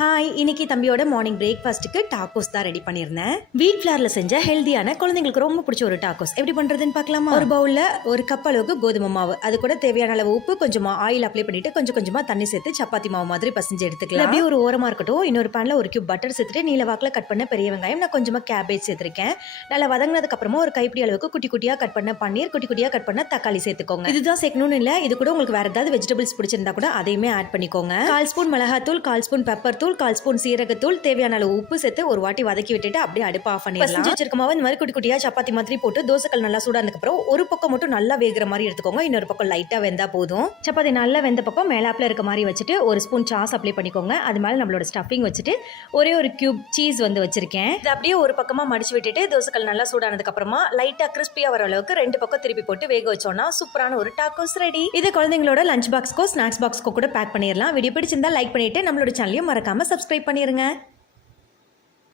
Hi, இன்னைக்கு தம்பியோட morning பிரேக்ஃபாஸ்ட்டுக்கு டாக்கோஸ் தான் ரெடி பண்ணியிருந்தேன். வீட் ஃப்ளார்ல செஞ்ச ஹெல்தியான குழந்தைங்களுக்கு ரொம்ப பிடிச்ச ஒரு டாக்கோஸ் எப்படி பண்றதுன்னு பார்க்கலாமா? ஒரு பவுல்ல ஒரு கப் அளவுக்கு கோதுமை மாவு, அது கூட தேவையான அளவு உப்பு, கொஞ்சமா ஆயில் அப்ளை பண்ணிட்டு கொஞ்சம் கொஞ்சமா தண்ணி சேர்த்து சப்பாத்தி மாவு மாதிரி பசஞ்சு எடுத்துக்கலாம். அப்படியே ஒரு ஓரமா இருக்கட்டும். இன்னொரு பேன்ல ஒரு கியூப் பட்டர் சேர்த்துட்டு நீல வாக்குல கட் பண்ண பெரிய வெங்காயம், நான் கொஞ்சமா கேபேஜ் சேர்த்திருக்கேன். நல்லா வதங்கினதுக்கு அப்புறமா ஒரு கைப்பிடி அளவுக்கு குட்டி குட்டியா கட் பண்ண பன்னீர், குட்டி குட்டியா கட் பண்ண தக்காளி சேர்த்துக்கோங்க. இதுதான் சேர்க்கணும்னு இல்ல, இது கூட உங்களுக்கு வேற ஏதாவது வெஜிடபிள்ஸ் பிடிச்சிருந்தா கூட அதையுமே ஆட் பண்ணிக்கோங்க. 1/4 ஸ்பூன் மிளகாத்தூள், 1/4 ஸ்பூன் பெப்பர் தூள், 1/4 ஸ்பூன் சீரகத்தூள், தேவையான அளவு உப்பு சேர்த்து ஒரு வாட்டி வதக்கி விட்டுட்டு அப்படியே அடுப்பு ஆஃப் பண்ணிடலாம். பசஞ்சு வச்சிருக்க மாவு இந்த மாதிரி குட்டி குட்டியா சப்பாத்தி மாதிரி போட்டு தோசைக்கல் நல்லா சூடானதுக்கு அப்புறம் ஒரு பக்கம் மட்டும் நல்லா வேகிற மாதிரி எடுத்துக்கோங்க. இன்னொரு பக்கம் லைட்டா வெந்தா போதும். சப்பாத்தி நல்லா வெந்த பக்கம் மேலாப்ல இருக்க மாதிரி வச்சுட்டு ஒரு ஸ்பூன் சாஸ் அப்ளை பண்ணிக்கோங்க. அது மேல நம்மளோட ஸ்டஃபிங் வச்சுட்டு ஒரே ஒரு கியூப் சீஸ் வச்சிருக்கேன். இது அப்படியே ஒரு பக்கமா மடிச்சு விட்டுட்டு தோசைக்கல் நல்லா சூடானதுக்கு அப்புறமா லைட்டா கிறிஸ்பியா வர அளவுக்கு 2 பக்கம் திருப்பி போட்டு வேக வச்சோம்னா சூப்பரான ஒரு டாக்கோஸ் ரெடி. இது குழந்தைங்களோட லஞ்ச் பாக்ஸ்க்கோ ஸ்நாக்ஸ் பாக்ஸ்க்கோ கூட பேக் பண்ணிடலாம். வீடியோ பிடிச்சிருந்தா லைக் பண்ணிட்டு நம்மளோட சேனலையும் மறக்காம சப்ஸ்கிரைப் பண்ணிருங்க.